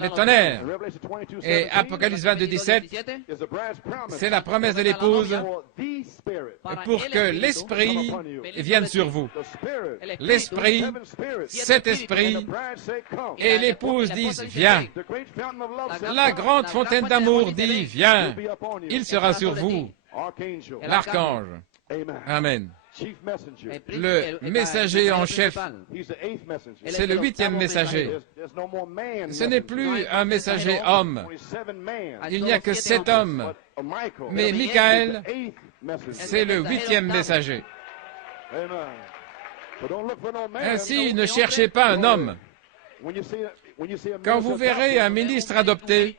les tonnerres. Et Apocalypse 22, 17, c'est la promesse de l'épouse pour que l'Esprit vienne sur vous. L'Esprit, cet Esprit, et l'épouse disent, viens. La grande fontaine d'amour dit, viens. Il sera sur vous. L'archange. Amen. Le messager en chef, c'est le 8e messager. Ce n'est plus un messager homme. Il n'y a que 7 hommes. Mais Michael, c'est le 8e messager. Ainsi, ne cherchez pas un homme. Quand vous verrez un ministre adopté,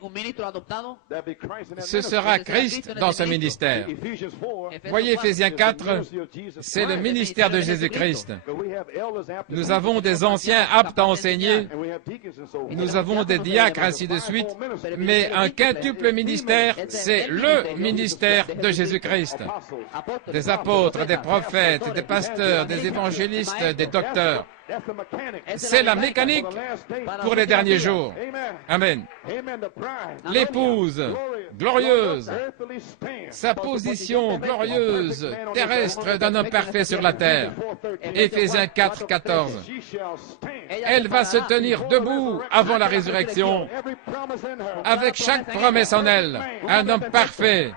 ce sera Christ dans ce ministère. Voyez Éphésiens 4, c'est le ministère de Jésus-Christ. Nous avons des anciens aptes à enseigner, nous avons des diacres, ainsi de suite, mais un quintuple ministère, c'est le ministère de Jésus-Christ. Des apôtres, des prophètes, des pasteurs, des évangélistes, des docteurs. C'est la mécanique pour les derniers jours. Amen. L'épouse glorieuse, sa position glorieuse terrestre d'un homme parfait sur la terre. Éphésiens 4, 14. Elle va se tenir debout avant la résurrection, avec chaque promesse en elle. Un homme parfait,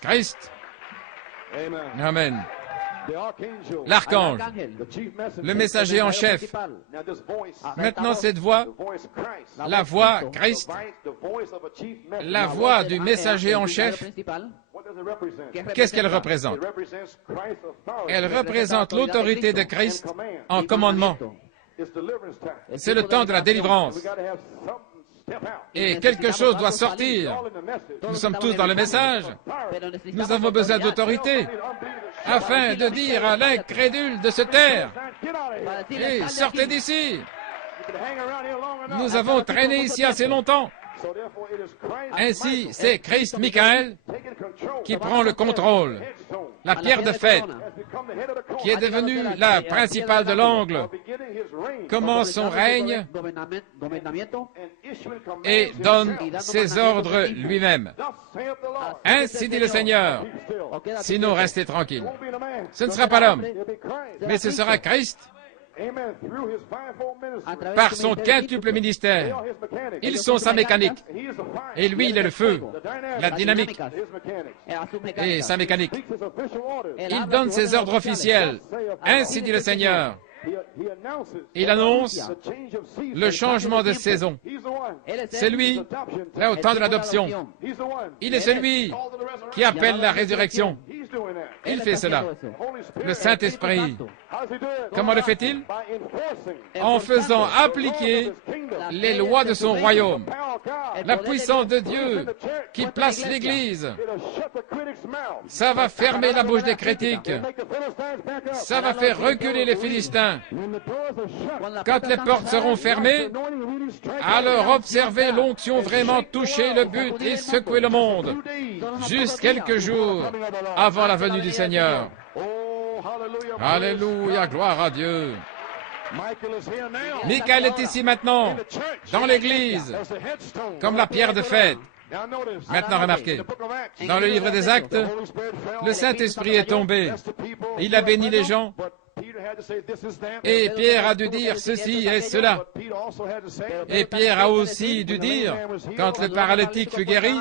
Christ. Amen. L'archange, le messager en chef. Maintenant, cette voix, la voix Christ, la voix du messager en chef, qu'est-ce qu'elle représente? Elle représente l'autorité de Christ en commandement. C'est le temps de la délivrance. Et quelque chose doit sortir. Nous sommes tous dans le message. Nous avons besoin d'autorité afin de dire à l'incrédule de se taire. Et sortez d'ici. Nous avons traîné ici assez longtemps. Ainsi, c'est Christ Michael qui prend le contrôle. La pierre de fête, qui est devenue la principale de l'angle, commence son règne et donne ses ordres lui-même. Ainsi dit le Seigneur. Sinon, restez tranquille. Ce ne sera pas l'homme, mais ce sera Christ par son quintuple ministère. Ils sont sa mécanique. Et lui, il est le feu, la dynamique et sa mécanique. Il donne ses ordres officiels. Ainsi dit le Seigneur. Il annonce le changement de saison. C'est lui, là, au temps de l'adoption. Il est celui qui appelle la résurrection. Il fait cela. Le Saint-Esprit. Comment le fait-il? En faisant appliquer les lois de son royaume. La puissance de Dieu qui place l'Église. Ça va fermer la bouche des critiques. Ça va faire reculer les Philistins. Quand les portes seront fermées, alors observez l'onction vraiment toucher le but et secouer le monde. Juste quelques jours avant la venue du Seigneur. Alléluia, gloire à Dieu. Michael est ici maintenant, dans l'Église, comme la pierre de fête. Maintenant, remarquez, dans le livre des Actes, le Saint-Esprit est tombé. Il a béni les gens. Et Pierre a dû dire ceci et cela. Et Pierre a aussi dû dire, quand le paralytique fut guéri,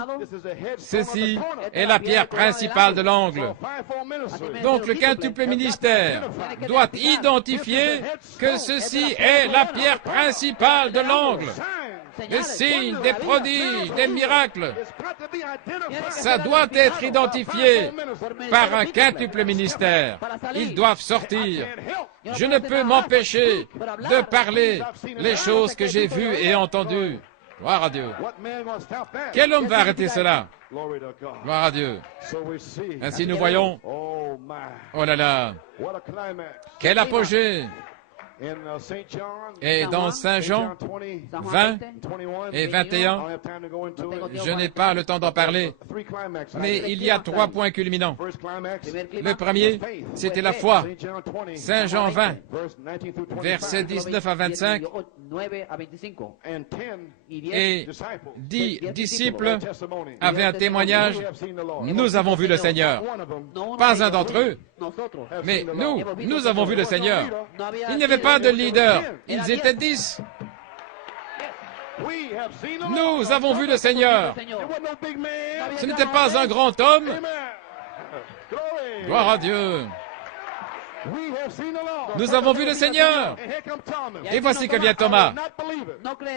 ceci est la pierre principale de l'angle. Donc le quintuple ministère doit identifier que ceci est la pierre principale de l'angle. Des signes, des prodiges, des miracles. Ça doit être identifié par un quintuple ministère. Ils doivent sortir. Je ne peux m'empêcher de parler les choses que j'ai vues et entendues. Gloire à Dieu. Quel homme va arrêter cela? Gloire à Dieu. Ainsi nous voyons. Oh là là. Quel apogée. Et dans Saint Jean 20 et 21, je n'ai pas le temps d'en parler, mais il y a 3 points culminants. Le premier, c'était la foi. Saint Jean 20, versets 19 à 25, et 10 disciples avaient un témoignage. Nous avons vu le Seigneur. Pas un d'entre eux, mais nous avons vu le Seigneur. Il n'y avait pas de leader. Ils étaient 10. Nous avons vu le Seigneur. Ce n'était pas un grand homme. Gloire à Dieu. Nous avons vu le Seigneur. Et voici que vient Thomas.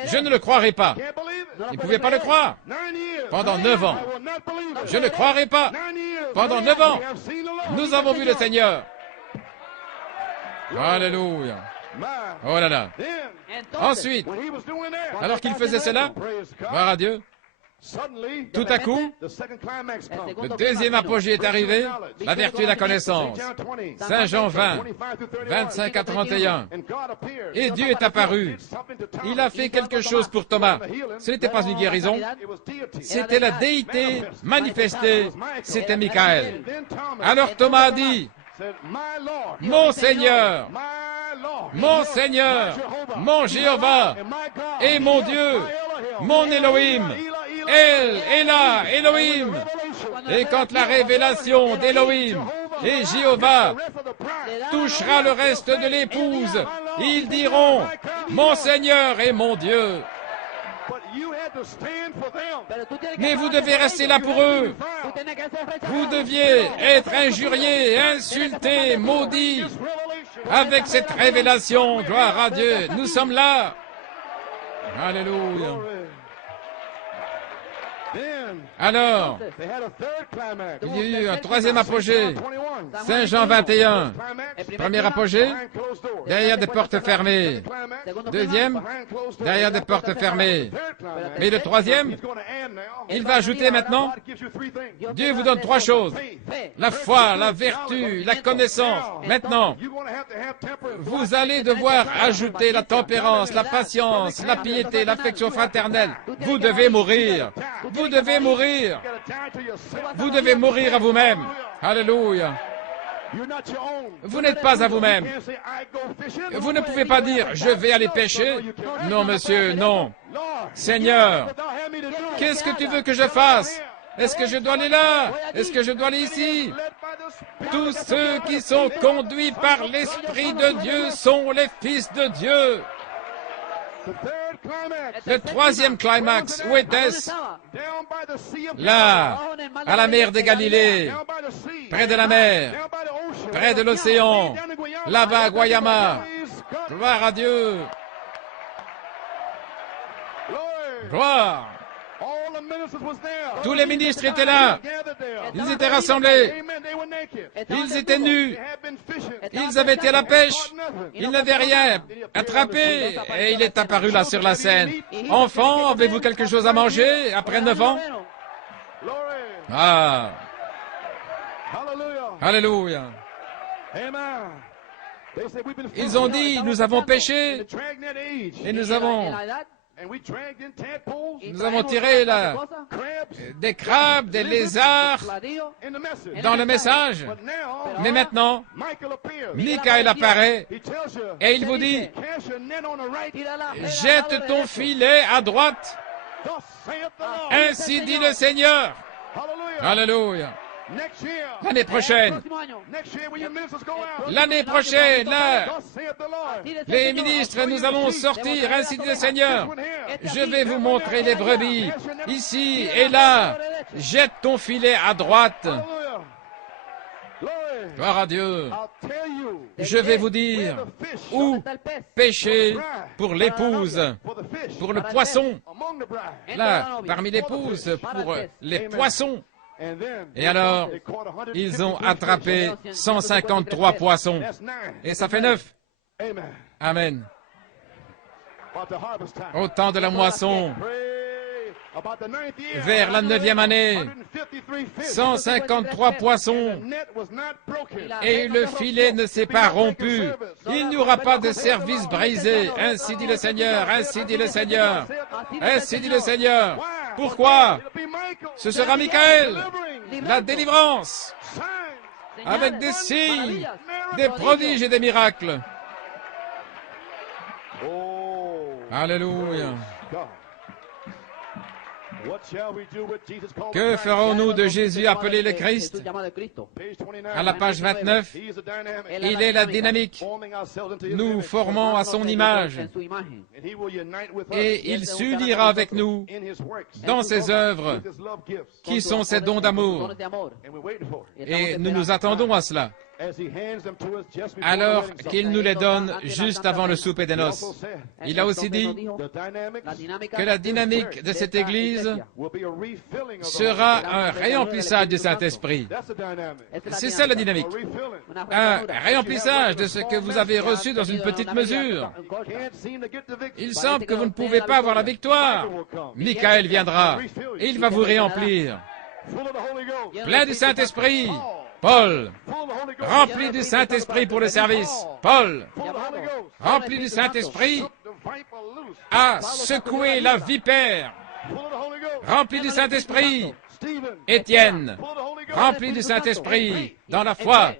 Je ne le croirai pas. Il ne pouvait pas le croire. Pendant 9 ans. Je ne croirai pas. Pendant 9 ans. Nous avons vu le Seigneur. Alléluia. Oh là là. Ensuite, alors qu'il faisait cela, gloire à Dieu, tout à coup, le deuxième apogée est arrivé, la vertu et la connaissance. Saint Jean 20, 25 à 31. Et Dieu est apparu. Il a fait quelque chose pour Thomas. Ce n'était pas une guérison, c'était la déité manifestée, c'était Michael. Alors Thomas a dit, mon Seigneur, mon Jéhovah, et mon Dieu, mon Elohim, El, Elah, Elohim. Et quand la révélation d'Elohim et Jéhovah touchera le reste de l'épouse, ils diront, mon Seigneur et mon Dieu. Mais vous devez rester là pour eux. Vous deviez être injuriés, insultés, maudits. Avec cette révélation, gloire à Dieu, nous sommes là. Alléluia. Alors, il y a eu un troisième apogée, Saint Jean 21, premier apogée, derrière des portes fermées, deuxième, derrière des portes fermées, mais le troisième, il va ajouter maintenant, Dieu vous donne 3 choses, la foi, la vertu, la connaissance. Maintenant, vous allez devoir ajouter la tempérance, la patience, la piété, l'affection fraternelle. Vous devez mourir. Vous devez mourir. Vous devez mourir à vous-même. Alléluia. Vous n'êtes pas à vous-même. Vous ne pouvez pas dire, je vais aller pêcher. Non, monsieur, non. Seigneur, qu'est-ce que tu veux que je fasse? Est-ce que je dois aller là? Est-ce que je dois aller ici? Tous ceux qui sont conduits par l'Esprit de Dieu sont les fils de Dieu. Le troisième climax, où était-ce? Là, à la mer de Galilée, près de la mer, près de l'océan, là-bas à Guayama. Gloire à Dieu. Gloire. Tous les ministres étaient là. Ils étaient rassemblés. Ils étaient nus. Ils avaient été à la pêche. Ils n'avaient rien attrapé. Et il est apparu là sur la scène. Enfants, avez-vous quelque chose à manger après 9 ans? Ah. Alléluia. Ils ont dit, nous avons péché et nous avons tiré là des crabes, des lézards dans le message. Mais maintenant, Michael apparaît et il vous dit, jette ton filet à droite. Ainsi dit le Seigneur. Alléluia. L'année prochaine, là, les ministres, nous allons sortir, ainsi dit le Seigneur. Je vais vous montrer les brebis, ici et là. Jette ton filet à droite. Gloire à Dieu. Je vais vous dire où pêcher pour l'épouse, pour le poisson. Là, parmi l'épouse, pour les poissons. Et alors, ils ont attrapé 153 poissons. Et ça fait 9. Amen. Au temps de la moisson, vers la 9e année, 153 poissons et le filet ne s'est pas rompu. Il n'y aura pas de service brisé. Ainsi dit le Seigneur, ainsi dit le Seigneur, ainsi dit le Seigneur. Pourquoi? Ce sera Michael, la délivrance, avec des signes, des prodiges et des miracles. Que ferons-nous de Jésus appelé le Christ? À la page 29, il est la dynamique. Nous formons à son image. Et il s'unira avec nous dans ses œuvres, qui sont ses dons d'amour. Et nous nous attendons à cela. Alors qu'il nous les donne juste avant le souper des noces. Il a aussi dit que la dynamique de cette Église sera un réemplissage du Saint-Esprit. C'est ça la dynamique. Un réemplissage de ce que vous avez reçu dans une petite mesure. Il semble que vous ne pouvez pas avoir la victoire. Michael viendra et il va vous réemplir. Plein du Saint-Esprit. Paul, rempli du Saint-Esprit pour le service. Paul, rempli du Saint-Esprit, a secoué la vipère. Rempli du Saint-Esprit, Étienne, rempli du Saint-Esprit, dans la foi.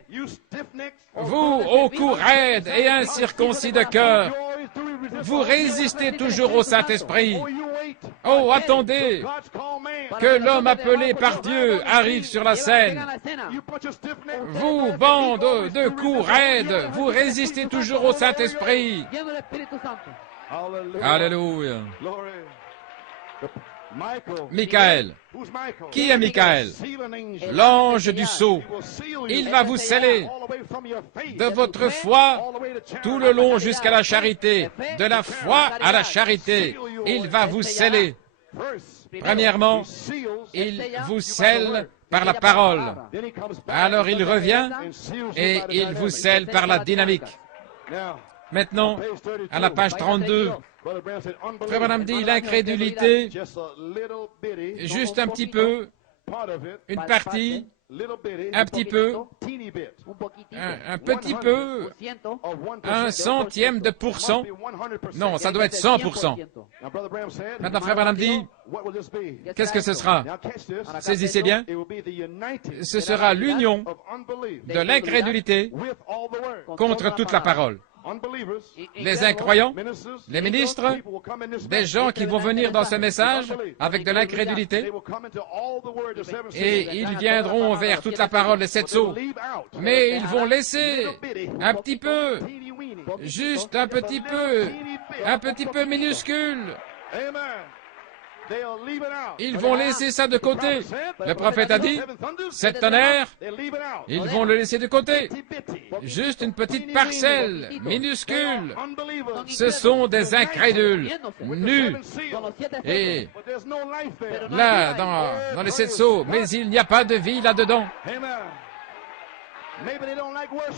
Vous, au cou raide et incirconcis de cœur, vous résistez toujours au Saint-Esprit. Oh, attendez que l'homme appelé par Dieu arrive sur la scène. Vous, bande de cou raides, vous résistez toujours au Saint-Esprit. Alléluia. Michael. Qui est Michael? L'ange du sceau. Il va vous sceller de votre foi tout le long jusqu'à la charité. De la foi à la charité. Il va vous sceller. Premièrement, il vous scelle par la parole. Alors il revient et il vous scelle par la dynamique. Maintenant, à la page 32, Frère Branham dit l'incrédulité, juste un petit peu, une partie, un petit peu, un petit peu, 1/100 de pourcent. Non, ça doit être 100%. Maintenant, Frère Branham dit, qu'est-ce que ce sera? Saisissez bien. Ce sera l'union de l'incrédulité contre toute la parole. Les incroyants, les ministres, des gens qui vont venir dans ce message avec de l'incrédulité, et ils viendront vers toute la parole des 7 sceaux, mais ils vont laisser un petit peu, juste un petit peu minuscule. Ils vont laisser ça de côté. Le prophète a dit, 7 tonnerres, ils vont le laisser de côté. Juste une petite parcelle minuscule. Ce sont des incrédules, nus. Et là, dans les 7 sceaux, mais il n'y a pas de vie là-dedans.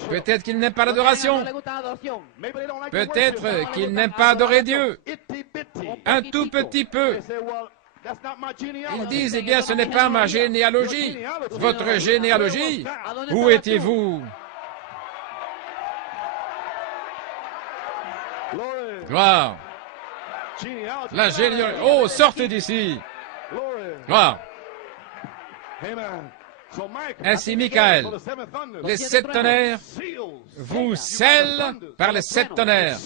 Peut-être qu'ils n'aiment pas l'adoration. Peut-être qu'ils n'aiment pas adorer Dieu. Un tout petit peu. Ils disent, eh bien, ce n'est pas ma généalogie. Votre généalogie, où étiez-vous? Gloire. La généalogie. Oh, sortez d'ici. Gloire. Ainsi, Michael, les 7 tonnerres vous scellent par les 7 tonnerres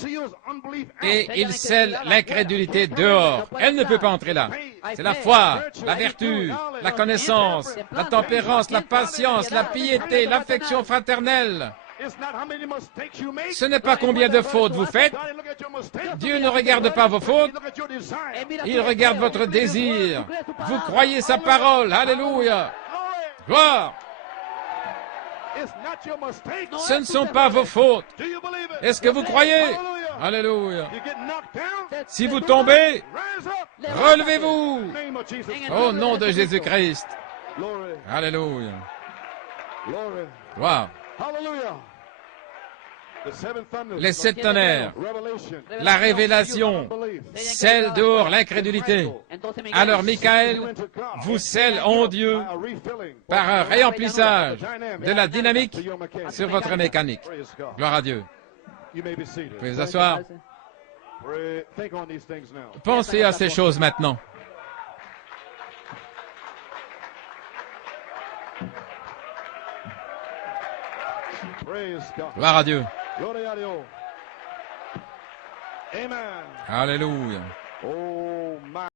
et ils scellent l'incrédulité dehors. Elle ne peut pas entrer là. C'est la foi, la vertu, la connaissance, la tempérance, la patience, la piété, l'affection fraternelle. Ce n'est pas combien de fautes vous faites. Dieu ne regarde pas vos fautes. Il regarde votre désir. Vous croyez sa parole. Alléluia. Gloire! Ce ne sont pas vos fautes. Est-ce que vous croyez? Alléluia. Si vous tombez, relevez-vous. Au nom de Jésus-Christ. Alléluia. Gloire. Les 7 tonnerres, la révélation, scelle dehors l'incrédulité. Alors Michael vous scelle en Dieu par un réemplissage de la dynamique sur votre mécanique. Gloire à Dieu. Vous pouvez vous asseoir. Pensez à ces choses maintenant. Gloire à Dieu. Alléluia.